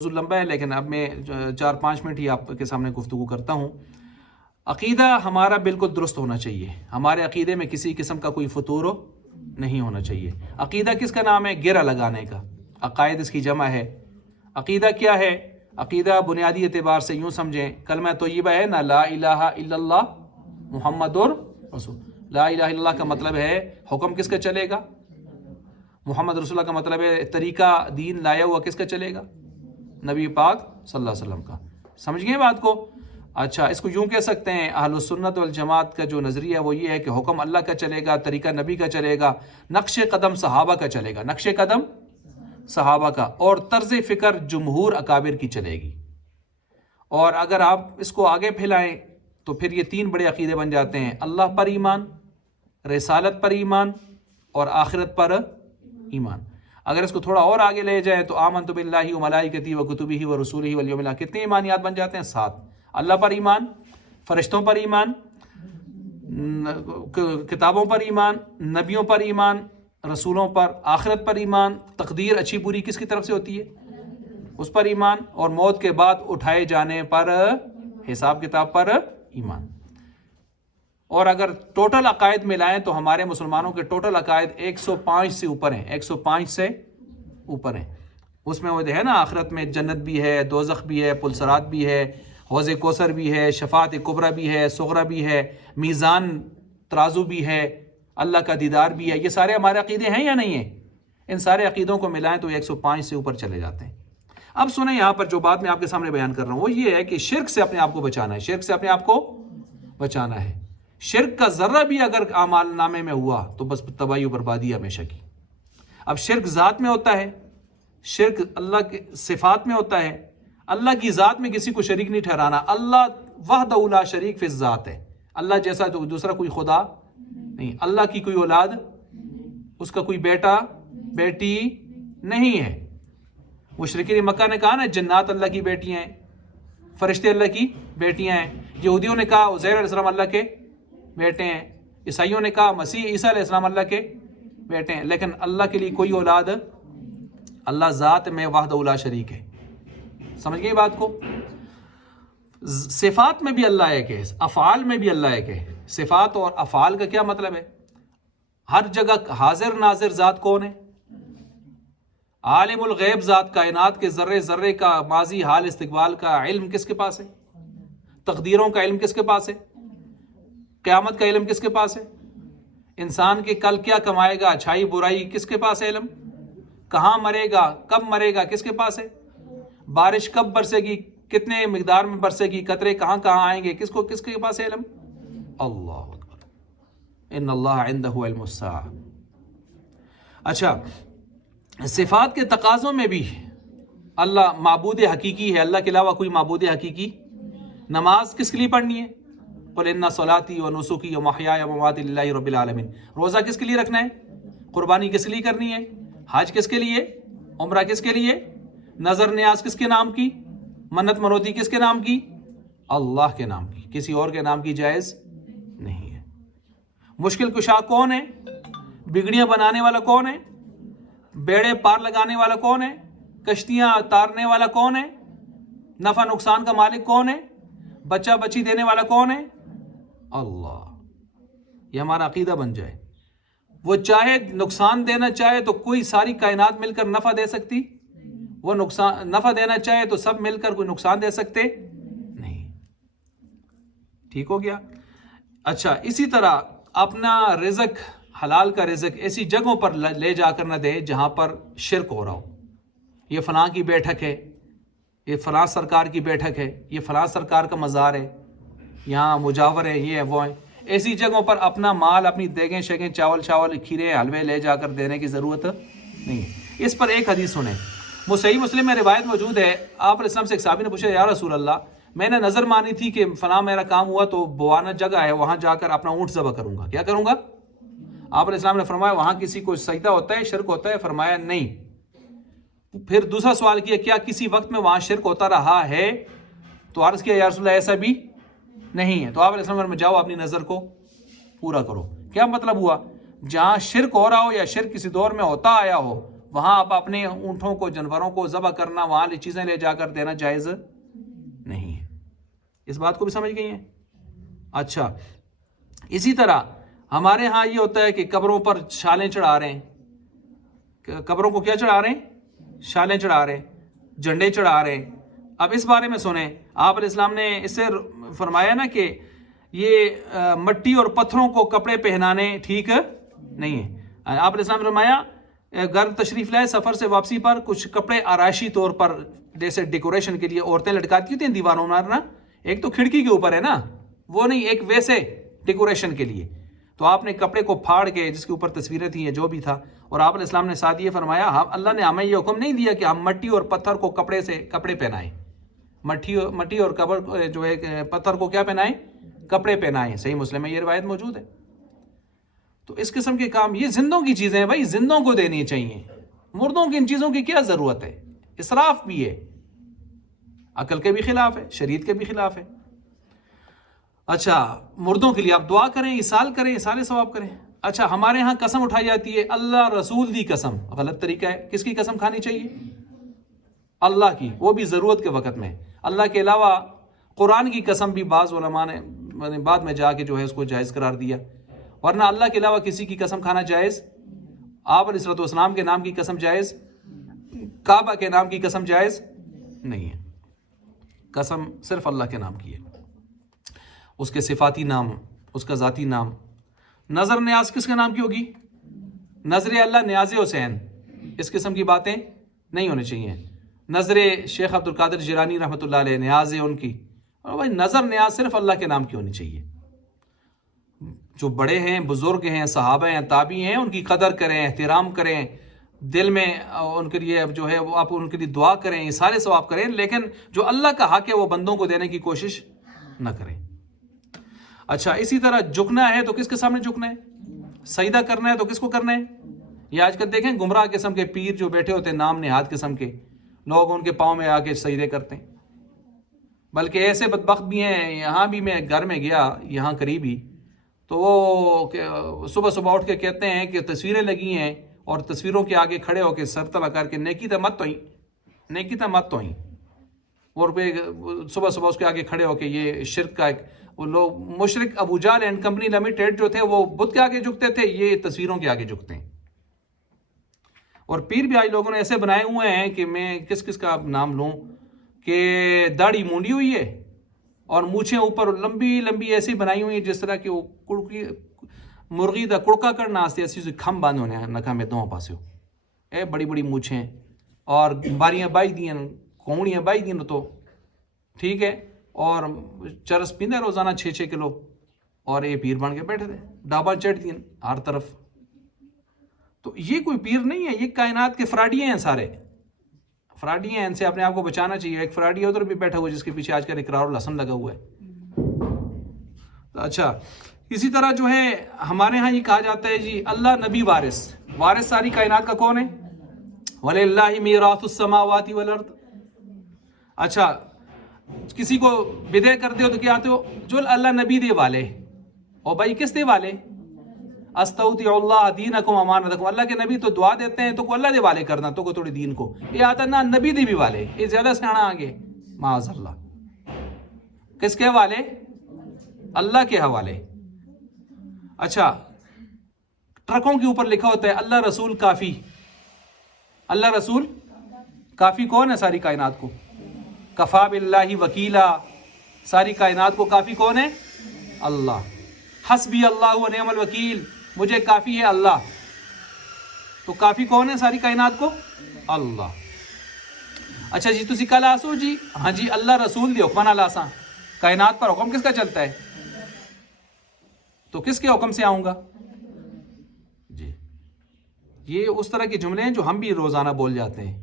لمبا ہے لیکن اب میں 4-5 منٹ ہی آپ کے سامنے گفتگو کرتا ہوں۔ عقیدہ ہمارا بالکل درست ہونا چاہیے، ہمارے عقیدے میں کسی قسم کا کوئی فطور نہیں ہونا چاہیے۔ عقیدہ کس کا نام ہے؟ گرہ لگانے کا۔ عقائد اس کی جمع ہے۔ عقیدہ کیا ہے؟ عقیدہ بنیادی اعتبار سے یوں سمجھیں، کلمہ طیبہ ہے نا، لا الہ الا اللہ محمد رسول۔ لا الہ الا اللہ کا مطلب ہے حکم کس کا چلے گا؟ محمد رسول اللہ کا مطلب ہے طریقہ دین لایا ہوا کس کا چلے گا؟ نبی پاک صلی اللہ علیہ وسلم کا۔ سمجھ گئے بات کو؟ اچھا، اس کو یوں کہہ سکتے ہیں، اہل السنت والجماعت کا جو نظریہ ہے وہ یہ ہے کہ حکم اللہ کا چلے گا، طریقہ نبی کا چلے گا، نقش قدم صحابہ کا چلے گا، نقش قدم صحابہ کا، اور طرز فکر جمہور اکابر کی چلے گی۔ اور اگر آپ اس کو آگے پھیلائیں تو پھر یہ 3 بڑے عقیدے بن جاتے ہیں: اللہ پر ایمان، رسالت پر ایمان، اور آخرت پر ایمان۔ اگر اس کو تھوڑا اور آگے لے جائیں تو آمنت باللہ و ملائکتہ و کتبہ و رسولہ والیوم الآخر، کتنے ایمانیات بن جاتے ہیں؟ 7۔ اللہ پر ایمان، فرشتوں پر ایمان، کتابوں پر ایمان، نبیوں پر ایمان، رسولوں پر، آخرت پر ایمان، تقدیر اچھی بری کس کی طرف سے ہوتی ہے؟ اس پر ایمان، اور موت کے بعد اٹھائے جانے پر، حساب کتاب پر ایمان۔ اور اگر ٹوٹل عقائد ملائیں تو ہمارے مسلمانوں کے ٹوٹل عقائد 105 سے اوپر ہیں، 105 سے اوپر ہیں۔ اس میں وہ ہے نا، آخرت میں جنت بھی ہے، دوزخ بھی ہے، پلسرات بھی ہے، حوض کوثر بھی ہے، شفاعت کبریٰ بھی ہے، صغریٰ بھی ہے، میزان ترازو بھی ہے، اللہ کا دیدار بھی ہے۔ یہ سارے ہمارے عقیدے ہیں یا نہیں ہیں؟ ان سارے عقیدوں کو ملائیں تو 105 سے اوپر چلے جاتے ہیں۔ اب سنیں، یہاں پر جو بات میں آپ کے سامنے بیان کر رہا ہوں وہ یہ ہے کہ شرک سے اپنے آپ کو بچانا ہے، شرک سے اپنے آپ کو بچانا ہے۔ شرک کا ذرہ بھی اگر اعمال نامے میں ہوا تو بس تباہی و بربادی ہمیشہ کی۔ اب شرک ذات میں ہوتا ہے، شرک اللہ کے صفات میں ہوتا ہے۔ اللہ کی ذات میں کسی کو شریک نہیں ٹھہرانا۔ اللہ وحدہ لا شریک فی الذات ہے، اللہ جیسا تو دوسرا کوئی خدا نہیں۔ اللہ کی کوئی اولاد، اس کا کوئی بیٹا بیٹی نہیں ہے۔ مشرکین مکہ نے کہا نا جنات اللہ کی بیٹیاں ہیں، فرشتے اللہ کی بیٹیاں ہیں۔ یہودیوں نے کہا عزیر علیہ السلام اللہ کے بیٹے ہیں، عیسائیوں نے کہا مسیح عیسیٰ علیہ السلام اللہ کے بیٹے ہیں۔ لیکن اللہ کے لیے کوئی اولاد، اللہ ذات میں وحدہ لا شریک ہے۔ سمجھ گئی بات کو؟ صفات میں بھی اللہ ایک ہے، افعال میں بھی اللہ ایک ہے۔ صفات اور افعال کا کیا مطلب ہے؟ ہر جگہ حاضر ناظر ذات کون ہے؟ عالم الغیب ذات، کائنات کے ذرے ذرے کا ماضی حال استقبال کا علم کس کے پاس ہے؟ تقدیروں کا علم کس کے پاس ہے؟ قیامت کا علم کس کے پاس ہے؟ انسان کے کل کیا کمائے گا، اچھائی برائی کس کے پاس ہے علم؟ کہاں مرے گا، کب مرے گا کس کے پاس ہے؟ بارش کب برسے گی، کتنے مقدار میں برسے گی، قطرے کہاں کہاں آئیں گے، کس کے پاس ہے علم؟ اللہ اکبر، ان اللہ عندہ علم الساعہ۔ اچھا، صفات کے تقاضوں میں بھی اللہ معبود حقیقی ہے، اللہ کے علاوہ کوئی معبود حقیقی۔ نماز کس کے لیے پڑھنی ہے؟ قل ان صلاتی و نسکی و محیای و مماتی للہ رب العالمین۔ روزہ کس کے لیے رکھنا ہے؟ قربانی کس کے لیے کرنی ہے؟ حج کس کے لیے؟ عمرہ کس کے لیے؟ نظر نیاز کس کے نام کی؟ منت منوتی کس کے نام کی؟ اللہ کے نام کی، کسی اور کے نام کی جائز نہیں ہے۔ مشکل کشا کون ہے؟ بگڑیاں بنانے والا کون ہے؟ بیڑے پار لگانے والا کون ہے؟ کشتیاں تارنے والا کون ہے؟ نفع نقصان کا مالک کون ہے؟ بچہ بچی دینے والا کون ہے؟ اللہ۔ یہ ہمارا عقیدہ بن جائے، وہ چاہے نقصان دینا چاہے تو کوئی ساری کائنات مل کر نفع دے سکتی، وہ نفع دینا چاہے تو سب مل کر کوئی نقصان دے سکتے نہیں۔ ٹھیک ہو گیا؟ اچھا، اسی طرح اپنا رزق، حلال کا رزق ایسی جگہوں پر لے جا کر نہ دے جہاں پر شرک ہو رہا ہو۔ یہ فلاں کی بیٹھک ہے، یہ فلاں سرکار کی بیٹھک ہے، یہ فلاں سرکار کا مزار ہے، یہاں مجاور ہے، یہ ہے وہ ہے۔ ایسی جگہوں پر اپنا مال، اپنی دیگیں شگیں، چاول کھیرے حلوے لے جا کر دینے کی ضرورت نہیں ہے۔ اس پر ایک حدیث سنیں، وہ صحیح مسلم میں روایت موجود ہے۔ آپ علیہ السلام سے ایک صحابی نے پوچھا، یا رسول اللہ، میں نے نظر مانی تھی کہ فلاں میرا کام ہوا تو بوانا جگہ ہے، وہاں جا کر اپنا اونٹ ذبح کروں گا، کیا کروں گا؟ آپ علیہ السلام نے فرمایا وہاں کسی کو سجدہ ہوتا ہے، شرک ہوتا ہے؟ فرمایا نہیں۔ پھر دوسرا سوال کیا، کیا کسی وقت میں وہاں شرک ہوتا رہا ہے؟ تو عرض کیا، یا رسول اللہ ایسا بھی نہیں ہے۔ تو آپ علیہ السلام نے فرمایا جاؤ اپنی نظر کو پورا کرو۔ کیا مطلب ہوا؟ جہاں شرک ہو رہا ہو یا شرک کسی دور میں ہوتا آیا ہو وہاں آپ اپنے اونٹوں کو جانوروں کو ذبح کرنا وہاں چیزیں لے جا کر دینا جائز نہیں ہے. اس بات کو بھی سمجھ گئی ہیں. اچھا اسی طرح ہمارے ہاں یہ ہوتا ہے کہ قبروں پر شالیں چڑھا رہے ہیں. قبروں کو کیا چڑھا رہے ہیں؟ شالیں چڑھا رہے ہیں, جھنڈے چڑھا رہے ہیں. اب اس بارے میں سنیں, آپ علیہ السلام نے اس سے فرمایا نا کہ یہ مٹی اور پتھروں کو کپڑے پہنانے ٹھیک نہیں ہے. آپ علیہ السلام نے فرمایا گھر تشریف لائے سفر سے واپسی پر کچھ کپڑے آرائشی طور پر جیسے ڈیکوریشن کے لیے عورتیں لٹکاتی ہوتی ہیں دیواروں میں, ایک تو کھڑکی کے اوپر ہے نا, وہ نہیں, ایک ویسے ڈیکوریشن کے لیے. تو آپ نے کپڑے کو پھاڑ کے جس کے اوپر تصویریں تھیں یا جو بھی تھا, اور آپ علیہ السلام نے ساتھ یہ فرمایا اللہ نے ہمیں یہ حکم نہیں دیا کہ ہم مٹی اور پتھر کو کپڑے پہنائیں. مٹی اور قبر جو ہے پتھر کو کیا پہنائیں؟ کپڑے پہنائیں. صحیح مسلم میں یہ روایت موجود ہے. تو اس قسم کے کام یہ زندوں کی چیزیں ہیں بھائی, زندوں کو دینی چاہیے. مردوں کی ان چیزوں کی کیا ضرورت ہے؟ اسراف بھی ہے, عقل کے بھی خلاف ہے, شریعت کے بھی خلاف ہے. اچھا مردوں کے لیے آپ دعا کریں, اصال کریں, اصال ثواب کریں. اچھا ہمارے ہاں قسم اٹھائی جاتی ہے اللہ رسول دی قسم, غلط طریقہ ہے. کس کی قسم کھانی چاہیے؟ اللہ کی, وہ بھی ضرورت کے وقت میں. اللہ کے علاوہ قرآن کی قسم بھی بعض علماء نے بعد میں جا کے جو ہے اس کو جائز قرار دیا, ورنہ اللہ کے علاوہ کسی کی قسم کھانا جائز. آپ علیہ الصلوۃ والسلام کے نام کی قسم جائز, کعبہ کے نام کی قسم جائز نہیں ہے. قسم صرف اللہ کے نام کی ہے, اس کے صفاتی نام, اس کا ذاتی نام. نظر نیاز کس کے نام کی ہوگی؟ نظر اللہ نیاز حسین, اس قسم کی باتیں نہیں ہونی چاہیے. نظر شیخ عبد القادر جیلانی رحمۃ اللہ علیہ, نیاز ان کی, اور بھائی نظر نیاز صرف اللہ کے نام کی ہونی چاہیے. جو بڑے ہیں, بزرگ ہیں, صحابہ ہیں, تابعی ہیں, ان کی قدر کریں, احترام کریں, دل میں ان کے لیے جو ہے وہ آپ ان کے لیے دعا کریں, یہ سارے ثواب کریں, لیکن جو اللہ کا حق ہے وہ بندوں کو دینے کی کوشش نہ کریں. اچھا اسی طرح جھکنا ہے تو کس کے سامنے جھکنا ہے؟ سجدہ کرنا ہے تو کس کو کرنا ہے؟ یہ آج کل دیکھیں گمراہ قسم کے پیر جو بیٹھے ہوتے ہیں, نام نہاد قسم کے لوگ, ان کے پاؤں میں آ کے سجدے کرتے ہیں. بلکہ ایسے بدبخت بھی ہیں, یہاں بھی میں گھر میں گیا یہاں قریب ہی, تو وہ صبح صبح اٹھ کے کہتے ہیں کہ تصویریں لگی ہیں اور تصویروں کے آگے کھڑے ہو کے سر تلا کر کے نیکی تا مت تو ہی, اور صبح صبح اس کے آگے کھڑے ہو کے یہ شرک کا ایک, وہ لوگ مشرک ابو جہل اینڈ کمپنی لمیٹڈ جو تھے وہ بت کے آگے جھکتے تھے, یہ تصویروں کے آگے جھکتے ہیں. اور پیر بھی آج لوگوں نے ایسے بنائے ہوئے ہیں کہ میں کس کا نام لوں, کہ داڑھی مونڈی ہوئی ہے اور مونچھیں اوپر لمبی لمبی ایسی بنائی ہوئی ہیں جس طرح کہ وہ مرغی دا کڑکا کرنا آستے ایسی کھم باندھ ہونے نکا میں دونوں پاسے ہو, اے بڑی بڑی مونچھیں اور باریاں بائی دیں, کوڑیاں بائی دیں تو ٹھیک ہے, اور چرس پیندے روزانہ 6 کلو, اور یہ پیر بن کے بیٹھے تھے, ڈابا چڑھ دیں ہر طرف. تو یہ کوئی پیر نہیں ہے, یہ کائنات کے فراڈی ہیں, سارے فراڈی ہیں, ان سے اپنے آپ کو بچانا چاہیے. ایک فراڈی ادھر بھی بیٹھا ہوا ہے جس کے پیچھے آج کل اقرار الحسن لگا ہوا ہے. اچھا اسی طرح جو ہے ہمارے ہاں یہ کہا جاتا ہے جی اللہ نبی وارث ساری کائنات کا کون ہے؟ وَلِلَّهِ مِيرَاثُ السَّمَاوَاتِ وَالْأَرْضِ. اچھا کسی کو بدع کرتے ہو تو کیا آتے ہو؟ جو اللہ نبی دے والے, اور بھائی کس دے والے؟ استودع اللہ دینکم امانتکم, اللہ کے نبی تو دعا دیتے ہیں, تو کو اللہ دے والے کرنا, تو کو تھوڑی دین کو یہ آتا نا نبی دے بھی والے, یہ زیادہ سیاح آگے معاذ اللہ. کس کے حوالے؟ اللہ کے حوالے. اچھا ٹرکوں کے اوپر لکھا ہوتا ہے اللہ رسول کافی. اللہ رسول کافی کون ہے ساری کائنات کو؟ کفا باللہ وکیلا, ساری کائنات کو کافی کون ہے؟ اللہ. حسبی اللہ و نعم الوکیل, مجھے کافی ہے اللہ. تو کافی کون ہے ساری کائنات کو؟ اللہ. اچھا جی تسی کل آسو جی, ہاں جی اللہ رسول دی حکمہ نال آساں, کائنات پر حکم کس کا چلتا ہے؟ تو کس کے حکم سے آؤں گا؟ جی یہ اس طرح کے جملے ہیں جو ہم بھی روزانہ بول جاتے ہیں,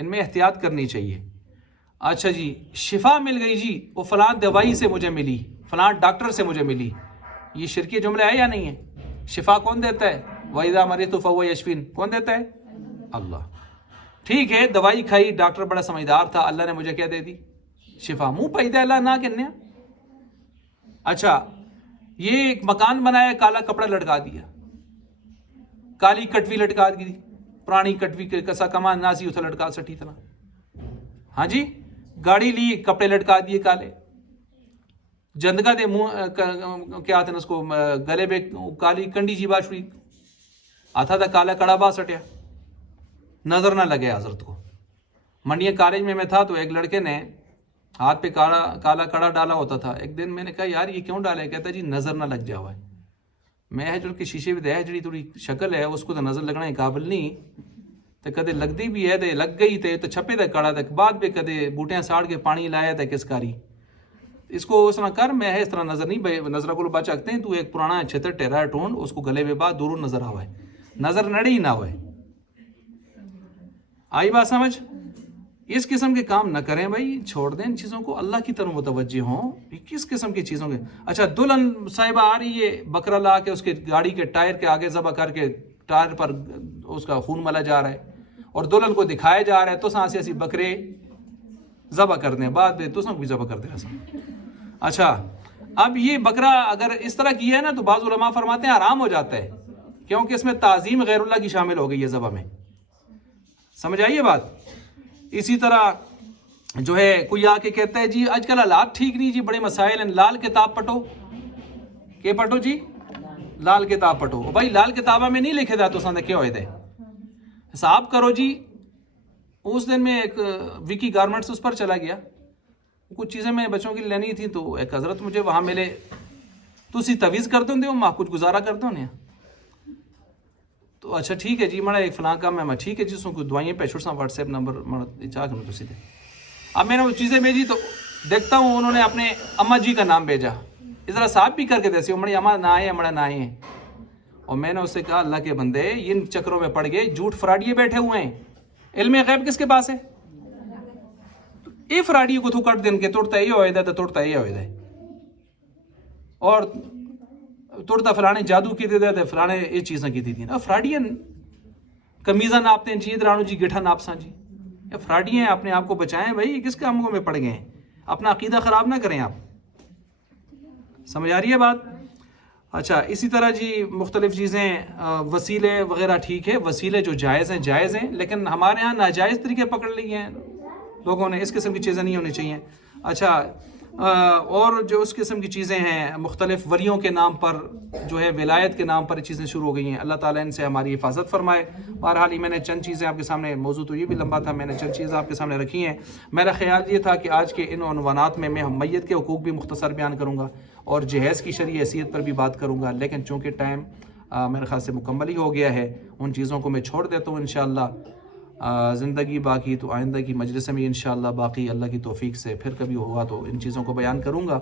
ان میں احتیاط کرنی چاہیے. اچھا جی شفا مل گئی جی, وہ فلاں دوائی سے مجھے ملی, فلاں ڈاکٹر سے مجھے ملی, یہ شرکی جملہ ہے یا نہیں ہے؟ شفا کون دیتا ہے؟ وَإِذَا مَرِضْتُ فَهُوَ يَشْفِينِ, کون دیتا ہے؟ اللہ. ٹھیک ہے دوائی کھائی, ڈاکٹر بڑا سمجھدار تھا, اللہ نے مجھے کیا دے دی؟ شفا. منہ پیدا اللہ نہ کہنے. اچھا یہ ایک مکان بنایا, کالا کپڑا لٹکا دیا, کالی کٹوی لٹکا دی, پرانی کٹوی کے کسا کمان ناسی اتھا لٹکا سٹی تنا. ہاں جی گاڑی لی کپڑے لٹکا دیے کالے, جندگا دے منہ کیا آتے ہیں اس کو گلے پہ کالی کنڈی جی با چھڑی, آتھا تھا کالا کڑا با سٹیا, نظر نہ لگے حضرت کو. منڈیا کالج میں تھا تو ایک لڑکے نے ہاتھ پہ کالا کڑا ڈالا ہوتا تھا. ایک دن میں نے کہا یار یہ کیوں ڈالا ہے؟ کہتا جی نظر نہ لگ جاؤ ہے. میں ہے جو کہ شیشے پہ ہے جڑی تھوڑی شکل ہے اس کو تو نظر لگنا قابل نہیں, تو کدے لگتی بھی ہے تو لگ گئی تے تو چھپے تے کڑا تک بعد پہ کدے بوٹیاں ساڑ کے پانی لایا تھا کس کاری. اس کو اس طرح کر, میں ہے اس طرح نظر نہیں نظر کو بچ سکتے ہیں. تو ایک پرانا چھتر ٹیرا ٹونڈ اس کو گلے پہ بعد دوروں نظر آوے, نظر نڑی ہی نہ ہوئے. آئی بات سمجھ؟ اس قسم کے کام نہ کریں بھائی, چھوڑ دیں ان چیزوں کو, اللہ کی طرف متوجہ ہوں. کس قسم کی چیزوں کے اچھا دلہن صاحبہ آ رہی ہے بکرا لا کے اس کے گاڑی کے ٹائر کے آگے ذبح کر کے ٹائر پر اس کا خون ملا جا رہا ہے اور دلہن کو دکھایا جا رہا ہے تو سانسی ایسی بکرے ذبح کر دیں, بعد میں تو سب بھی ذبح کر دیں. اچھا اب یہ بکرا اگر اس طرح کیا ہے نا تو بعض علماء فرماتے ہیں حرام ہو جاتا ہے, کیونکہ اس میں تعظیم غیر اللہ کی شامل ہو گئی ہے ذبح میں. سمجھ آئیے بات؟ اسی طرح جو ہے کوئی آ کے کہتا ہے جی آج کل حالات ٹھیک نہیں جی, بڑے مسائل ہیں, لال کتاب پٹھو. کہ پٹھو جی؟ لال کتاب پٹھو. بھائی لال کتابہ میں نہیں لکھے تھا تو سندھ کیا ہوئے تھے حساب کرو جی. اس دن میں ایک وکی گارمنٹس اس پر چلا گیا, کچھ چیزیں میں بچوں کی لینی تھی تو ایک حضرت مجھے وہاں ملے, تو اسی تویز کر دوں ماں کچھ گزارا کر دوں. تو اچھا ٹھیک ہے جی مڑا ایک فلاں کام ہے, میں ٹھیک ہے جی سو کوئی دعائیں پیچھوڑ سا واٹس ایپ نمبر چاہ کروں تو سیدھے. اب میں نے وہ چیزیں بھیجی تو دیکھتا ہوں انہوں نے اپنے اماں جی کا نام بھیجا, اس طرح صاحب بھی کر کے دیسی ہماری اماں نہ آئے ہمارا نہ آئے ہیں. اور میں نے اس سے کہا اللہ کے بندے ان چکروں میں پڑ گئے, جھوٹ فراڈیے بیٹھے ہوئے ہیں, علم غیب کس کے پاس ہے؟ یہ فراڈی کو تو کٹ دن کے توڑتا یہ ہوئے تو توڑتا یہ ہوئے, اور توڑتا فلانے جادو کی دے دے فلانے یہ چیزیں کی تھی نا. فراڈیاں کمیزاں ناپتے ہیں جی, درانو جی گٹھا ناپساں جی, یہ فراڈی ہیں. اپنے آپ کو بچائیں بھائی, کس کاموں میں پڑ گئے ہیں, اپنا عقیدہ خراب نہ کریں آپ. سمجھ آ رہی ہے بات؟ اچھا اسی طرح جی مختلف چیزیں وسیلے وغیرہ ٹھیک ہے, وسیلے جو جائز ہیں جائز ہیں, لیکن ہمارے ہاں ناجائز طریقے پکڑ لیے ہیں لوگوں نے, اس قسم کی چیزیں نہیں ہونی چاہیے. اچھا اور جو اس قسم کی چیزیں ہیں مختلف ولیوں کے نام پر جو ہے ولایت کے نام پر چیزیں شروع ہو گئی ہیں, اللہ تعالیٰ ان سے ہماری حفاظت فرمائے. بہرحال ہی میں نے چند چیزیں آپ کے سامنے, موضوع تو یہ بھی لمبا تھا, میں نے چند چیزیں آپ کے سامنے رکھی ہیں. میرا خیال یہ تھا کہ آج کے ان عنوانات میں میت کے حقوق بھی مختصر بیان کروں گا اور جہیز کی شرعی حیثیت پر بھی بات کروں گا, لیکن چونکہ ٹائم میرے خیال سے مکمل ہی ہو گیا ہے, ان چیزوں کو میں چھوڑ دیتا ہوں. انشاءاللہ زندگی باقی تو آئندہ کی مجلس میں انشاءاللہ باقی اللہ کی توفیق سے پھر کبھی ہوگا تو ان چیزوں کو بیان کروں گا.